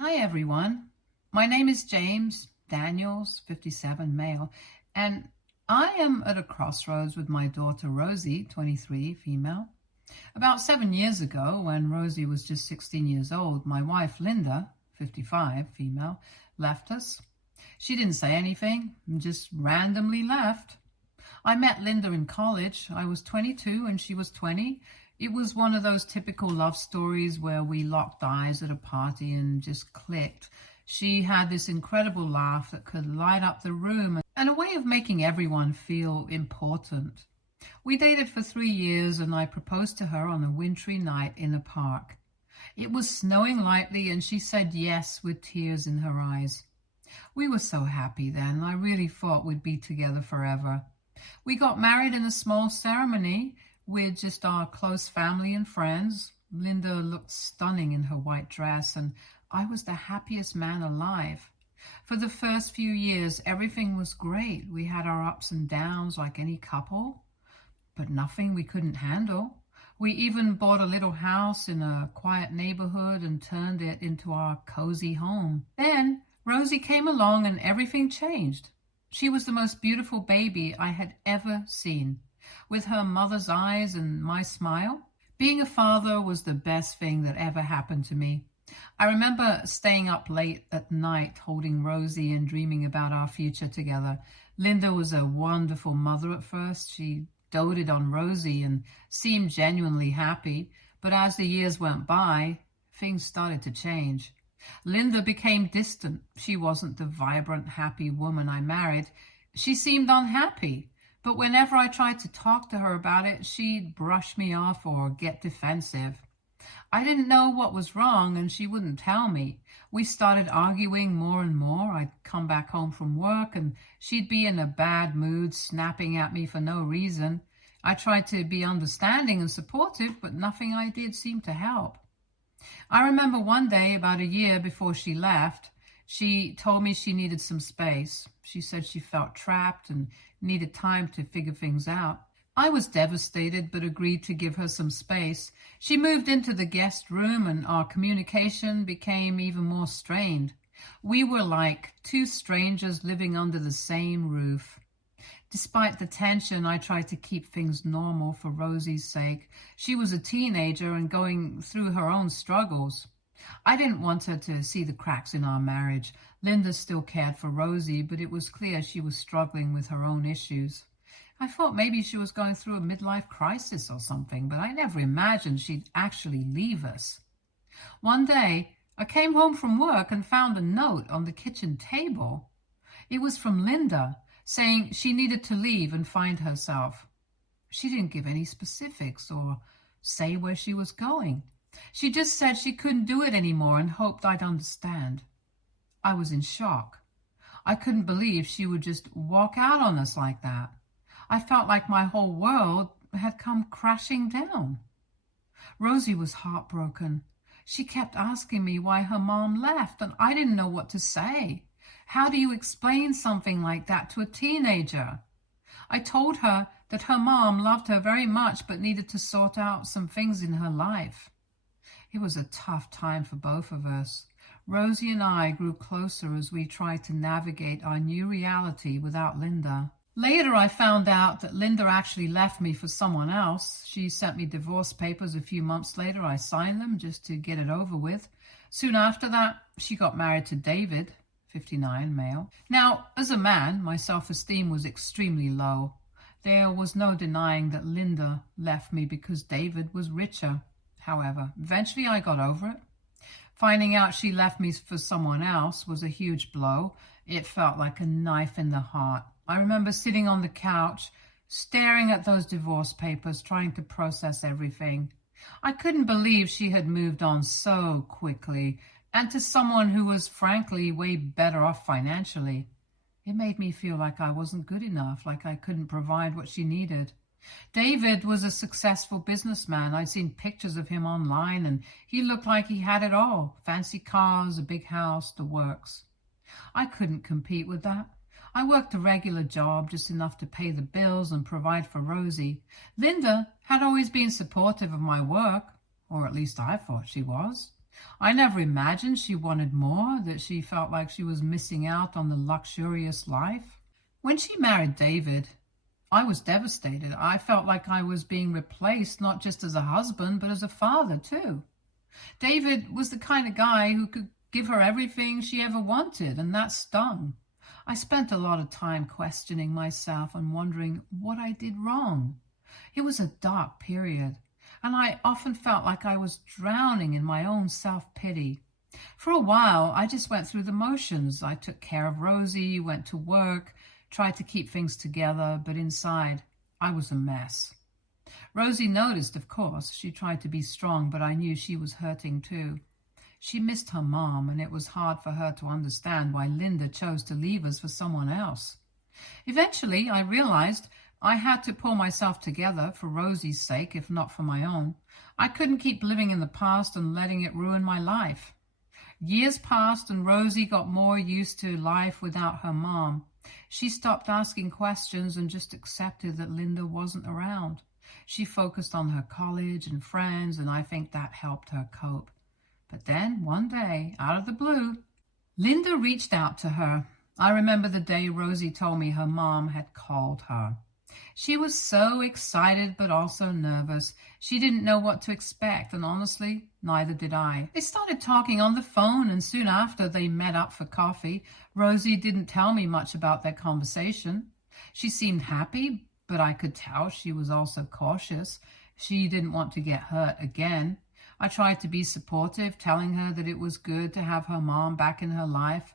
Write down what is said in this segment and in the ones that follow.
Hi, everyone. My name is James Daniels, 57, male, and I am at a crossroads with my daughter Rosie, 23, female. About 7 years ago, when Rosie was just 16 years old, my wife Linda, 55, female, left us. She didn't say anything, just randomly left. I met Linda in college. I was 22 and she was 20. It was one of those typical love stories where we locked eyes at a party and just clicked. She had this incredible laugh that could light up the room and a way of making everyone feel important. We dated for 3 years and I proposed to her on a wintry night in a park. It was snowing lightly and she said yes with tears in her eyes. We were so happy then. I really thought we'd be together forever. We got married in a small ceremony with just our close family and friends. Linda looked stunning in her white dress, and I was the happiest man alive. For the first few years, everything was great. We had our ups and downs like any couple, but nothing we couldn't handle. We even bought a little house in a quiet neighborhood and turned it into our cozy home. Then Rosie came along and everything changed. She was the most beautiful baby I had ever seen, with her mother's eyes and my smile. Being a father was the best thing that ever happened to me. I remember staying up late at night holding Rosie and dreaming about our future together. Linda was a wonderful mother at first. She doted on Rosie and seemed genuinely happy, but as the years went by, things started to change. Linda became distant. She wasn't the vibrant, happy woman I married. She seemed unhappy, but whenever I tried to talk to her about it, she'd brush me off or get defensive. I didn't know what was wrong, and she wouldn't tell me. We started arguing more and more. I'd come back home from work, and she'd be in a bad mood, snapping at me for no reason. I tried to be understanding and supportive, but nothing I did seemed to help. I remember one day, about a year before she left, she told me she needed some space. She said she felt trapped and needed time to figure things out. I was devastated, but agreed to give her some space. She moved into the guest room and our communication became even more strained. We were like two strangers living under the same roof. Despite the tension, I tried to keep things normal for Rosie's sake. She was a teenager and going through her own struggles. I didn't want her to see the cracks in our marriage. Linda still cared for Rosie, but it was clear she was struggling with her own issues. I thought maybe she was going through a midlife crisis or something, but I never imagined she'd actually leave us. One day, I came home from work and found a note on the kitchen table. It was from Linda, saying she needed to leave and find herself. She didn't give any specifics or say where she was going. She just said she couldn't do it anymore and hoped I'd understand. I was in shock. I couldn't believe she would just walk out on us like that. I felt like my whole world had come crashing down. Rosie was heartbroken. She kept asking me why her mom left, and I didn't know what to say. How do you explain something like that to a teenager? I told her that her mom loved her very much but needed to sort out some things in her life. It was a tough time for both of us. Rosie and I grew closer as we tried to navigate our new reality without Linda. Later, I found out that Linda actually left me for someone else. She sent me divorce papers a few months later. I signed them just to get it over with. Soon after that, she got married to David, 59, male. Now, as a man, my self-esteem was extremely low. There was no denying that Linda left me because David was richer. However, eventually I got over it. Finding out she left me for someone else was a huge blow. It felt like a knife in the heart. I remember sitting on the couch, staring at those divorce papers, trying to process everything. I couldn't believe she had moved on so quickly, and to someone who was frankly way better off financially. It made me feel like I wasn't good enough, like I couldn't provide what she needed. David was a successful businessman. I'd seen pictures of him online, and he looked like he had it all. Fancy cars, a big house, the works. I couldn't compete with that. I worked a regular job, just enough to pay the bills and provide for Rosie. Linda had always been supportive of my work, or at least I thought she was. I never imagined she wanted more, that she felt like she was missing out on the luxurious life. When she married David, I was devastated. I felt like I was being replaced not just as a husband, but as a father too. David was the kind of guy who could give her everything she ever wanted, and that stung. I spent a lot of time questioning myself and wondering what I did wrong. It was a dark period, and I often felt like I was drowning in my own self-pity. For a while, I just went through the motions. I took care of Rosie, went to work, tried to keep things together, but inside, I was a mess. Rosie noticed, of course. She tried to be strong, but I knew she was hurting too. She missed her mom, and it was hard for her to understand why Linda chose to leave us for someone else. Eventually, I realized I had to pull myself together for Rosie's sake, if not for my own. I couldn't keep living in the past and letting it ruin my life. Years passed, and Rosie got more used to life without her mom. She stopped asking questions and just accepted that Linda wasn't around. She focused on her college and friends, and I think that helped her cope. But then, one day, out of the blue, Linda reached out to her. I remember the day Rosie told me her mom had called her. She was so excited, but also nervous. She didn't know what to expect, and honestly, neither did I. They started talking on the phone, and soon after they met up for coffee. Rosie didn't tell me much about their conversation. She seemed happy, but I could tell she was also cautious. She didn't want to get hurt again. I tried to be supportive, telling her that it was good to have her mom back in her life.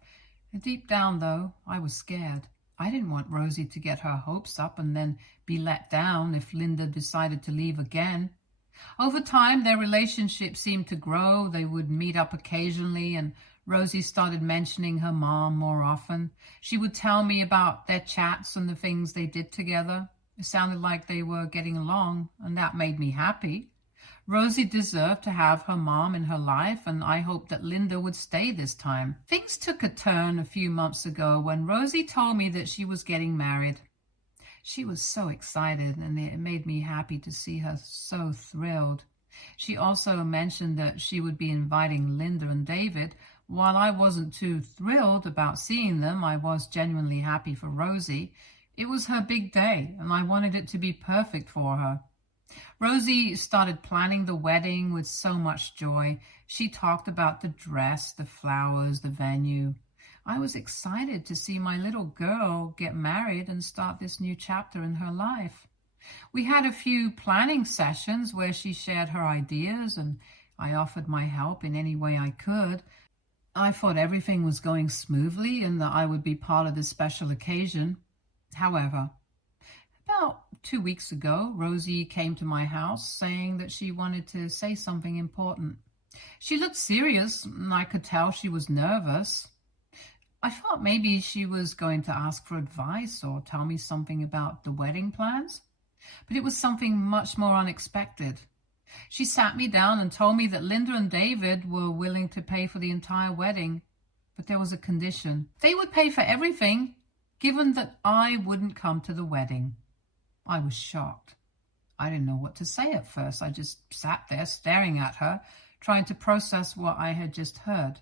Deep down, though, I was scared. I didn't want Rosie to get her hopes up and then be let down if Linda decided to leave again. Over time, their relationship seemed to grow. They would meet up occasionally, and Rosie started mentioning her mom more often. She would tell me about their chats and the things they did together. It sounded like they were getting along, and that made me happy. Rosie deserved to have her mom in her life, and I hoped that Linda would stay this time. Things took a turn a few months ago when Rosie told me that she was getting married. She was so excited, and it made me happy to see her so thrilled. She also mentioned that she would be inviting Linda and David. While I wasn't too thrilled about seeing them, I was genuinely happy for Rosie. It was her big day, and I wanted it to be perfect for her. Rosie started planning the wedding with so much joy. She talked about the dress, the flowers, the venue. I was excited to see my little girl get married and start this new chapter in her life. We had a few planning sessions where she shared her ideas, and I offered my help in any way I could. I thought everything was going smoothly and that I would be part of this special occasion. However, about 2 weeks ago, Rosie came to my house saying that she wanted to say something important. She looked serious, and I could tell she was nervous. I thought maybe she was going to ask for advice or tell me something about the wedding plans, but it was something much more unexpected. She sat me down and told me that Linda and David were willing to pay for the entire wedding, but there was a condition. They would pay for everything, given that I wouldn't come to the wedding. I was shocked. I didn't know what to say at first. I just sat there staring at her, trying to process what I had just heard.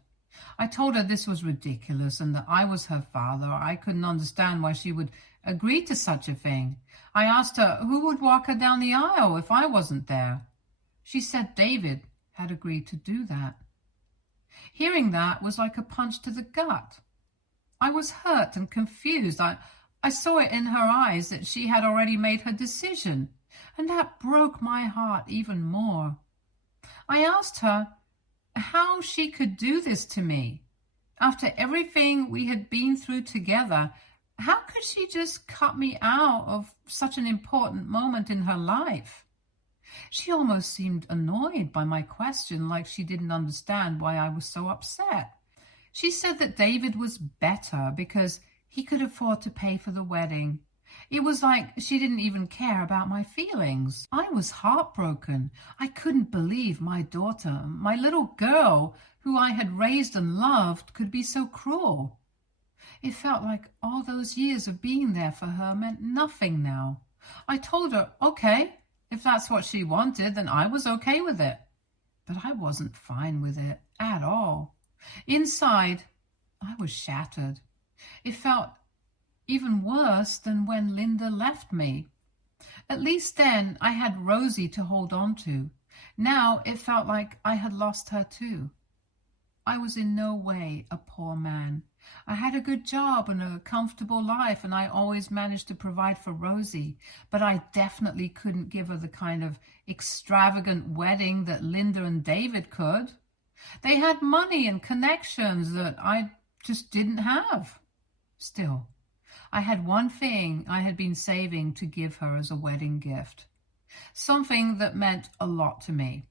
I told her this was ridiculous and that I was her father. I couldn't understand why she would agree to such a thing. I asked her who would walk her down the aisle if I wasn't there. She said David had agreed to do that. Hearing that was like a punch to the gut. I was hurt and confused. I saw it in her eyes that she had already made her decision, and that broke my heart even more. I asked her how she could do this to me. After everything we had been through together, how could she just cut me out of such an important moment in her life? She almost seemed annoyed by my question, like she didn't understand why I was so upset. She said that David was better because he could afford to pay for the wedding. It was like she didn't even care about my feelings. I was heartbroken. I couldn't believe my daughter, my little girl, who I had raised and loved, could be so cruel. It felt like all those years of being there for her meant nothing now. I told her, okay, if that's what she wanted, then I was okay with it. But I wasn't fine with it. at all. Inside, I was shattered. It felt even worse than when Linda left me. At least then I had Rosie to hold on to. Now it felt like I had lost her too. I was in no way a poor man. I had a good job and a comfortable life, and I always managed to provide for Rosie, but I definitely couldn't give her the kind of extravagant wedding that Linda and David could. They had money and connections that I just didn't have. Still, I had one thing I had been saving to give her as a wedding gift, something that meant a lot to me.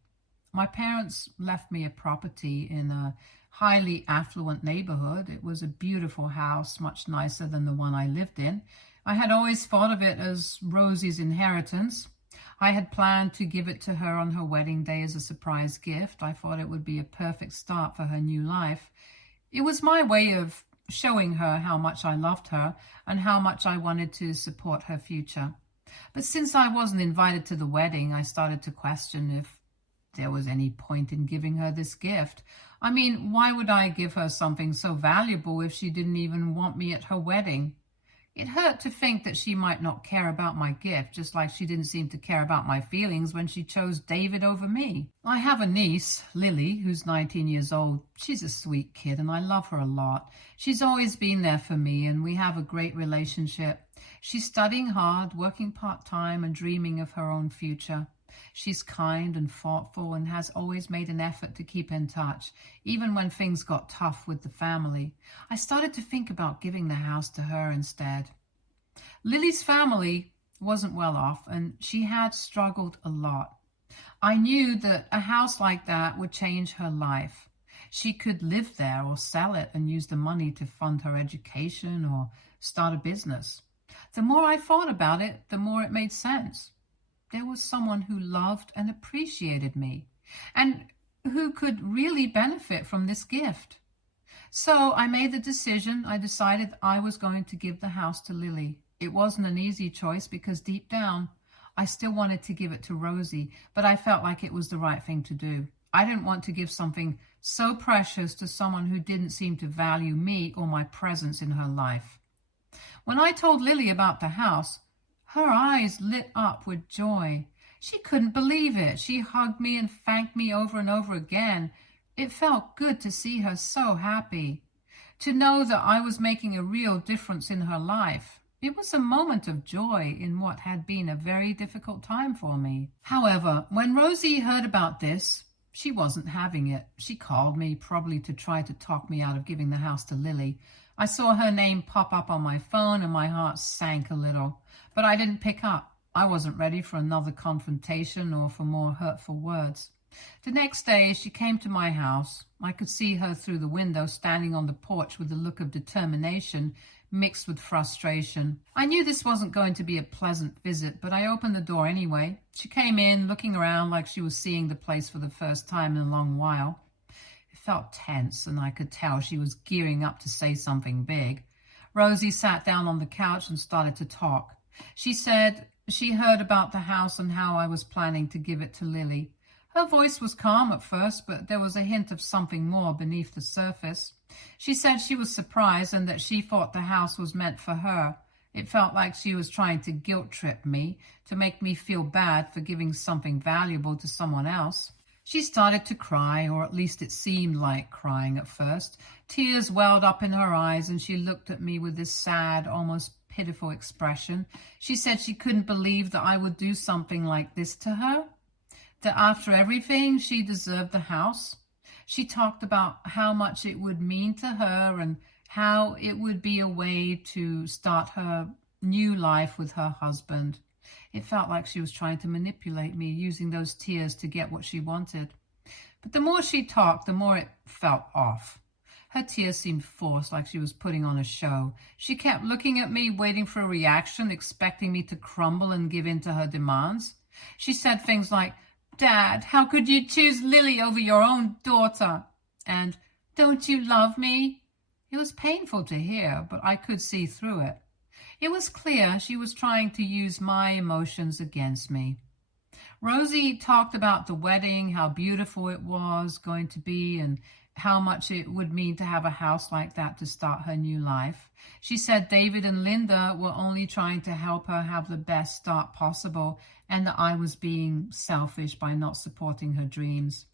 My parents left me a property in a highly affluent neighborhood. It was a beautiful house, much nicer than the one I lived in. I had always thought of it as Rosie's inheritance. I had planned to give it to her on her wedding day as a surprise gift. I thought it would be a perfect start for her new life. It was my way of showing her how much I loved her and how much I wanted to support her future. But since I wasn't invited to the wedding, I started to question if there was any point in giving her this gift. I mean, why would I give her something so valuable if she didn't even want me at her wedding? It hurt to think that she might not care about my gift, just like she didn't seem to care about my feelings when she chose David over me. I have a niece, Lily, who's 19 years old. She's a sweet kid and I love her a lot. She's always been there for me and we have a great relationship. She's studying hard, working part-time and dreaming of her own future. She's kind and thoughtful and has always made an effort to keep in touch, even when things got tough with the family. I started to think about giving the house to her instead. Lily's family wasn't well off and she had struggled a lot. I knew that a house like that would change her life. She could live there or sell it and use the money to fund her education or start a business. The more I thought about it, the more it made sense. There was someone who loved and appreciated me and who could really benefit from this gift. So I made the decision. I decided I was going to give the house to Lily. It wasn't an easy choice because deep down, I still wanted to give it to Rosie, but I felt like it was the right thing to do. I didn't want to give something so precious to someone who didn't seem to value me or my presence in her life. When I told Lily about the house, her eyes lit up with joy. She couldn't believe it. She hugged me and thanked me over and over again. It felt good to see her so happy, to know that I was making a real difference in her life. It was a moment of joy in what had been a very difficult time for me. However, when Rosie heard about this, she wasn't having it. She called me, probably to try to talk me out of giving the house to Lily. I saw her name pop up on my phone and my heart sank a little, but I didn't pick up. I wasn't ready for another confrontation or for more hurtful words. The next day, she came to my house. I could see her through the window, standing on the porch with a look of determination mixed with frustration. I knew this wasn't going to be a pleasant visit, but I opened the door anyway. She came in, looking around like she was seeing the place for the first time in a long while. It felt tense, and I could tell she was gearing up to say something big. Rosie sat down on the couch and started to talk. She said she heard about the house and how I was planning to give it to Lily. Her voice was calm at first, but there was a hint of something more beneath the surface. She said she was surprised and that she thought the house was meant for her. It felt like she was trying to guilt-trip me, to make me feel bad for giving something valuable to someone else. She started to cry, or at least it seemed like crying at first. Tears welled up in her eyes, and she looked at me with this sad, almost pitiful expression. She said she couldn't believe that I would do something like this to her, that after everything, she deserved the house. She talked about how much it would mean to her and how it would be a way to start her new life with her husband. It felt like she was trying to manipulate me, using those tears to get what she wanted. But the more she talked, the more it felt off. Her tears seemed forced, like she was putting on a show. She kept looking at me, waiting for a reaction, expecting me to crumble and give in to her demands. She said things like, "Dad, how could you choose Lily over your own daughter?" And, "Don't you love me?" It was painful to hear, but I could see through it. It was clear she was trying to use my emotions against me. Rosie talked about the wedding, how beautiful it was going to be, and how much it would mean to have a house like that to start her new life. She said David and Linda were only trying to help her have the best start possible, and that I was being selfish by not supporting her dreams.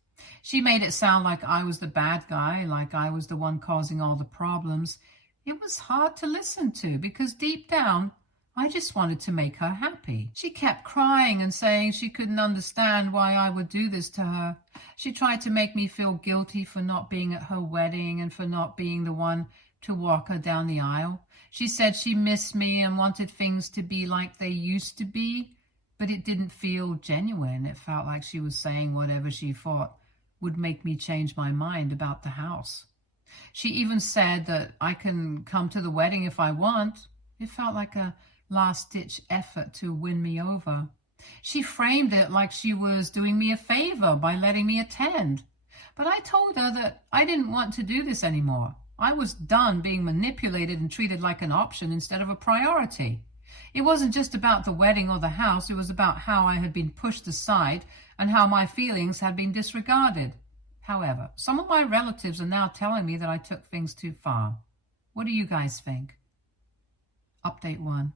She made it sound like I was the bad guy, like I was the one causing all the problems. It was hard to listen to because deep down, I just wanted to make her happy. She kept crying and saying she couldn't understand why I would do this to her. She tried to make me feel guilty for not being at her wedding and for not being the one to walk her down the aisle. She said she missed me and wanted things to be like they used to be, but it didn't feel genuine. It felt like she was saying whatever she thought would make me change my mind about the house. She even said that I can come to the wedding if I want. It felt like a last-ditch effort to win me over. She framed it like she was doing me a favor by letting me attend. But I told her that I didn't want to do this anymore. I was done being manipulated and treated like an option instead of a priority. It wasn't just about the wedding or the house. It was about how I had been pushed aside and how my feelings had been disregarded. However, some of my relatives are now telling me that I took things too far. What do you guys think? Update 1.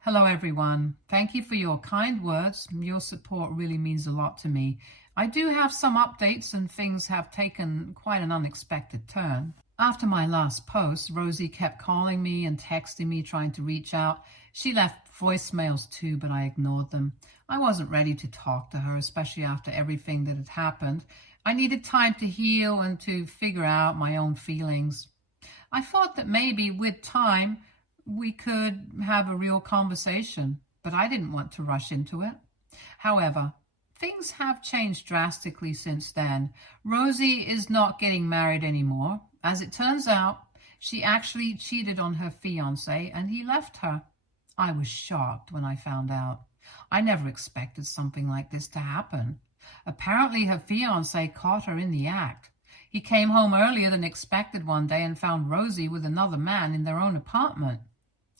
Hello, everyone. Thank you for your kind words. Your support really means a lot to me. I do have some updates and things have taken quite an unexpected turn. After my last post, Rosie kept calling me and texting me, trying to reach out. She left voicemails too, but I ignored them. I wasn't ready to talk to her, especially after everything that had happened. I needed time to heal and to figure out my own feelings. I thought that maybe with time we could have a real conversation, but I didn't want to rush into it. However, things have changed drastically since then. Rosie is not getting married anymore. As it turns out, she actually cheated on her fiancé and he left her. I was shocked when I found out. I never expected something like this to happen. Apparently her fiancé caught her in the act. He came home earlier than expected one day and found Rosie with another man in their own apartment.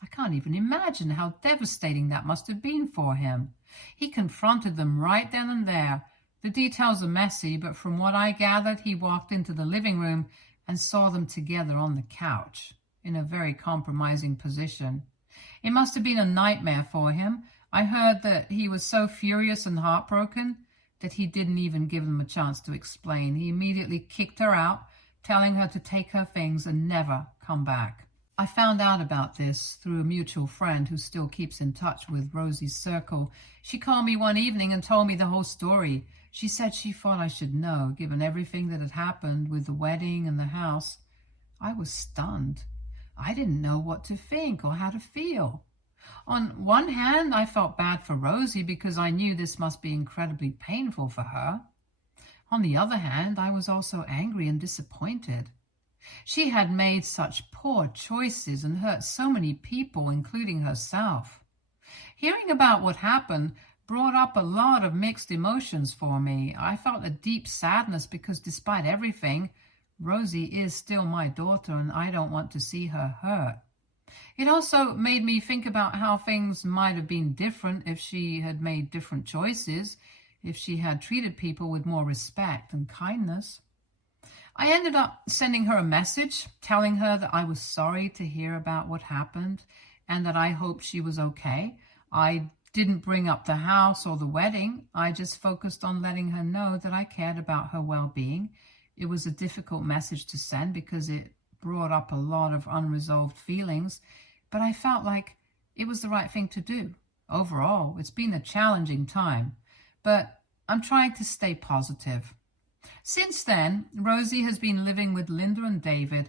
I can't even imagine how devastating that must have been for him. He confronted them right then and there. The details are messy, but from what I gathered, he walked into the living room and saw them together on the couch, in a very compromising position. It must have been a nightmare for him. I heard that he was so furious and heartbroken that he didn't even give them a chance to explain. He immediately kicked her out, telling her to take her things and never come back. I found out about this through a mutual friend who still keeps in touch with Rosie's circle. She called me one evening and told me the whole story. She said she thought I should know, given everything that had happened with the wedding and the house. I was stunned. I didn't know what to think or how to feel. On one hand, I felt bad for Rosie because I knew this must be incredibly painful for her. On the other hand, I was also angry and disappointed. She had made such poor choices and hurt so many people, including herself. Hearing about what happened brought up a lot of mixed emotions for me. I felt a deep sadness because despite everything, Rosie is still my daughter and I don't want to see her hurt. It also made me think about how things might have been different if she had made different choices, if she had treated people with more respect and kindness. I ended up sending her a message, telling her that I was sorry to hear about what happened and that I hoped she was okay. I didn't bring up the house or the wedding. I just focused on letting her know that I cared about her well-being. It was a difficult message to send because it brought up a lot of unresolved feelings, but I felt like it was the right thing to do. Overall, it's been a challenging time, but I'm trying to stay positive. Since then, Rosie has been living with Linda and David.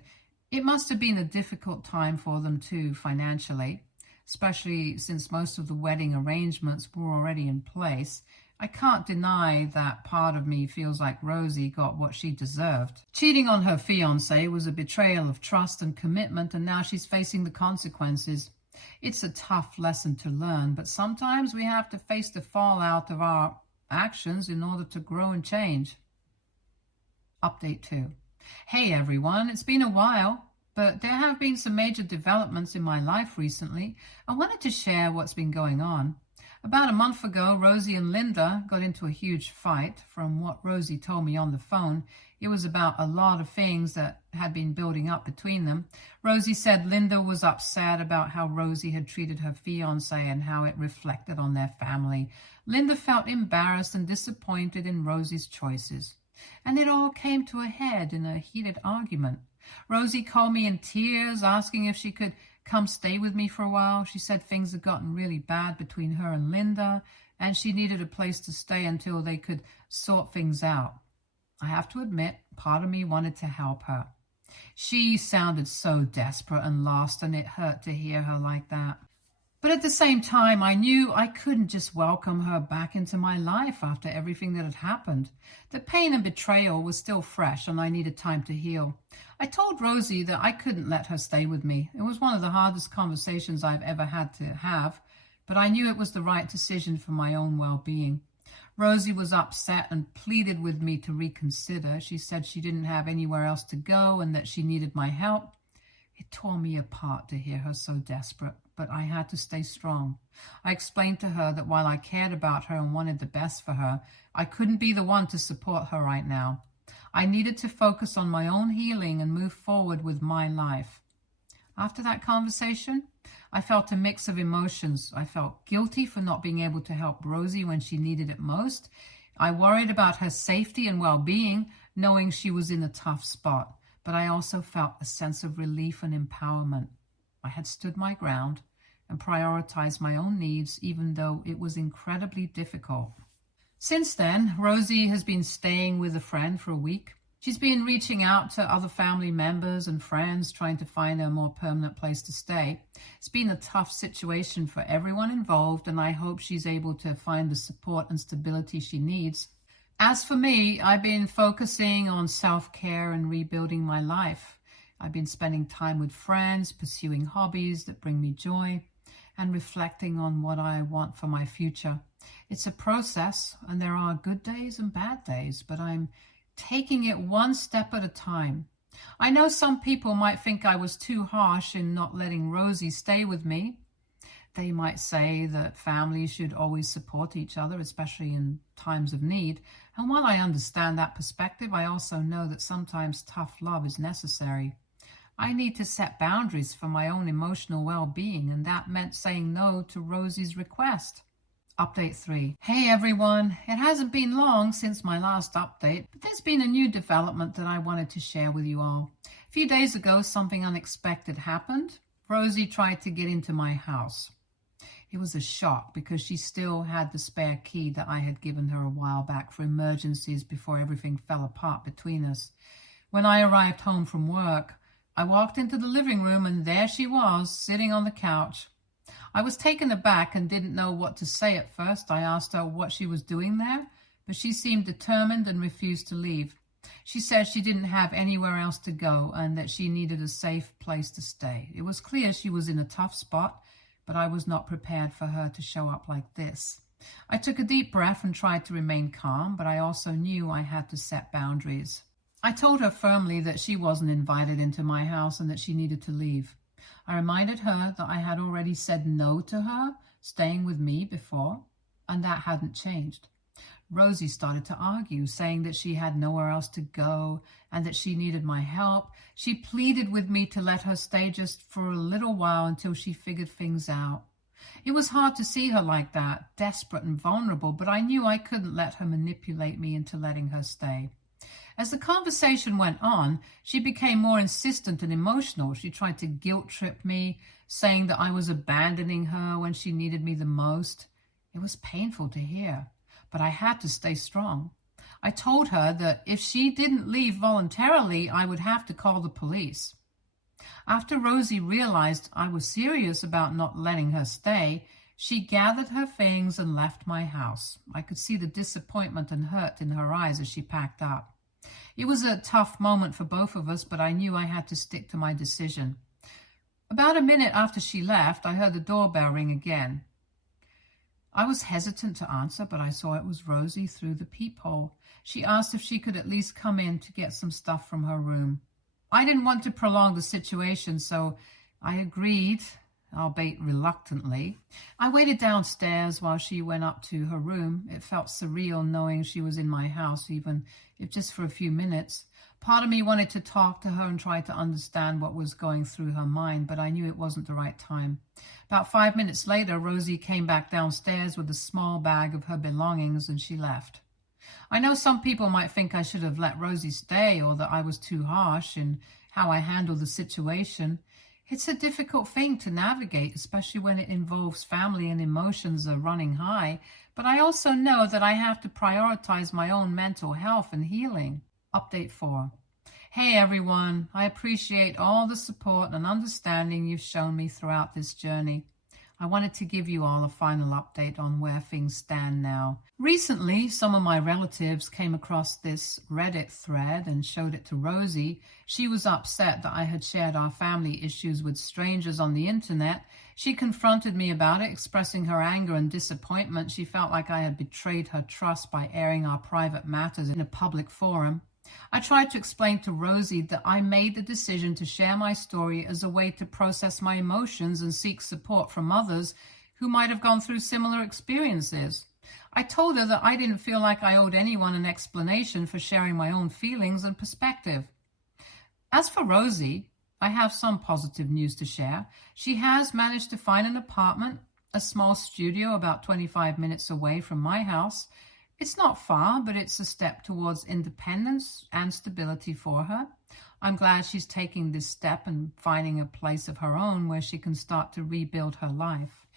It must have been a difficult time for them too, financially, especially since most of the wedding arrangements were already in place. I can't deny that part of me feels like Rosie got what she deserved. Cheating on her fiancé was a betrayal of trust and commitment, and now she's facing the consequences. It's a tough lesson to learn, but sometimes we have to face the fallout of our actions in order to grow and change. Update 2. Hey everyone, it's been a while, but there have been some major developments in my life recently. I wanted to share what's been going on. About a month ago, Rosie and Linda got into a huge fight. From what Rosie told me on the phone, it was about a lot of things that had been building up between them. Rosie said Linda was upset about how Rosie had treated her fiancé and how it reflected on their family. Linda felt embarrassed and disappointed in Rosie's choices. And it all came to a head in a heated argument. Rosie called me in tears, asking if she could come stay with me for a while. She said things had gotten really bad between her and Linda, and she needed a place to stay until they could sort things out. I have to admit, part of me wanted to help her. She sounded so desperate and lost, and it hurt to hear her like that. But at the same time, I knew I couldn't just welcome her back into my life after everything that had happened. The pain and betrayal was still fresh, and I needed time to heal. I told Rosie that I couldn't let her stay with me. It was one of the hardest conversations I've ever had to have, but I knew it was the right decision for my own well-being. Rosie was upset and pleaded with me to reconsider. She said she didn't have anywhere else to go and that she needed my help. It tore me apart to hear her so desperate, but I had to stay strong. I explained to her that while I cared about her and wanted the best for her, I couldn't be the one to support her right now. I needed to focus on my own healing and move forward with my life. After that conversation, I felt a mix of emotions. I felt guilty for not being able to help Rosie when she needed it most. I worried about her safety and well-being, knowing she was in a tough spot. But I also felt a sense of relief and empowerment. I had stood my ground and prioritized my own needs, even though it was incredibly difficult. Since then, Rosie has been staying with a friend for a week. She's been reaching out to other family members and friends, trying to find a more permanent place to stay. It's been a tough situation for everyone involved, and I hope she's able to find the support and stability she needs. As for me, I've been focusing on self-care and rebuilding my life. I've been spending time with friends, pursuing hobbies that bring me joy, and reflecting on what I want for my future. It's a process, and there are good days and bad days, but I'm taking it one step at a time. I know some people might think I was too harsh in not letting Rosie stay with me. They might say that families should always support each other, especially in times of need. And while I understand that perspective, I also know that sometimes tough love is necessary. I need to set boundaries for my own emotional well-being, and that meant saying no to Rosie's request. Update 3. Hey everyone, it hasn't been long since my last update, but there's been a new development that I wanted to share with you all. A few days ago, something unexpected happened. Rosie tried to get into my house. It was a shock because she still had the spare key that I had given her a while back for emergencies before everything fell apart between us. When I arrived home from work, I walked into the living room and there she was, sitting on the couch. I was taken aback and didn't know what to say at first. I asked her what she was doing there, but she seemed determined and refused to leave. She said she didn't have anywhere else to go and that she needed a safe place to stay. It was clear she was in a tough spot, but I was not prepared for her to show up like this. I took a deep breath and tried to remain calm, but I also knew I had to set boundaries. I told her firmly that she wasn't invited into my house and that she needed to leave. I reminded her that I had already said no to her staying with me before, and that hadn't changed. Rosie started to argue, saying that she had nowhere else to go and that she needed my help. She pleaded with me to let her stay just for a little while until she figured things out. It was hard to see her like that, desperate and vulnerable, but I knew I couldn't let her manipulate me into letting her stay. As the conversation went on, she became more insistent and emotional. She tried to guilt trip me, saying that I was abandoning her when she needed me the most. It was painful to hear, but I had to stay strong. I told her that if she didn't leave voluntarily, I would have to call the police. After Rosie realized I was serious about not letting her stay, she gathered her things and left my house. I could see the disappointment and hurt in her eyes as she packed up. It was a tough moment for both of us, but I knew I had to stick to my decision. About a minute after she left, I heard the doorbell ring again. I was hesitant to answer, but I saw it was Rosie through the peephole. She asked if she could at least come in to get some stuff from her room. I didn't want to prolong the situation, so I agreed. albeit reluctantly. I waited downstairs while she went up to her room. It felt surreal knowing she was in my house, even if just for a few minutes. Part of me wanted to talk to her and try to understand what was going through her mind, but I knew it wasn't the right time. About 5 minutes later, Rosie came back downstairs with a small bag of her belongings, and she left. I know some people might think I should have let Rosie stay, or that I was too harsh in how I handled the situation. It's a difficult thing to navigate, especially when it involves family and emotions are running high, but I also know that I have to prioritize my own mental health and healing. Update 4. Hey everyone, I appreciate all the support and understanding you've shown me throughout this journey. I wanted to give you all a final update on where things stand now. Recently, some of my relatives came across this Reddit thread and showed it to Rosie. She was upset that I had shared our family issues with strangers on the internet. She confronted me about it, expressing her anger and disappointment. She felt like I had betrayed her trust by airing our private matters in a public forum. I tried to explain to Rosie that I made the decision to share my story as a way to process my emotions and seek support from others who might have gone through similar experiences. I told her that I didn't feel like I owed anyone an explanation for sharing my own feelings and perspective. As for Rosie, I have some positive news to share. She has managed to find an apartment, a small studio about 25 minutes away from my house. It's not far, but it's a step towards independence and stability for her. I'm glad she's taking this step and finding a place of her own where she can start to rebuild her life.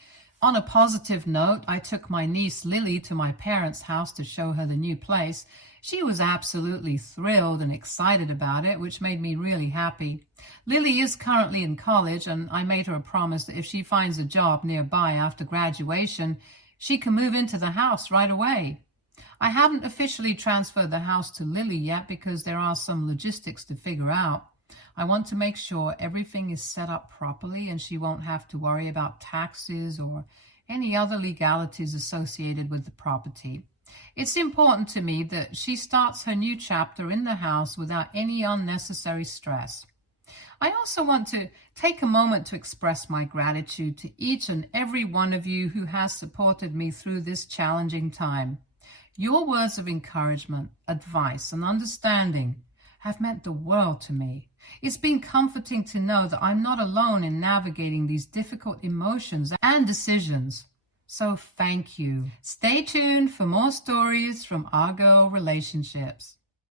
On a positive note, I took my niece Lily to my parents' house to show her the new place. She was absolutely thrilled and excited about it, which made me really happy. Lily is currently in college, and I made her a promise that if she finds a job nearby after graduation, she can move into the house right away. I haven't officially transferred the house to Lily yet because there are some logistics to figure out. I want to make sure everything is set up properly and she won't have to worry about taxes or any other legalities associated with the property. It's important to me that she starts her new chapter in the house without any unnecessary stress. I also want to take a moment to express my gratitude to each and every one of you who has supported me through this challenging time. Your words of encouragement, advice, and understanding have meant the world to me. It's been comforting to know that I'm not alone in navigating these difficult emotions and decisions. So thank you. Stay tuned for more stories from our girl relationships.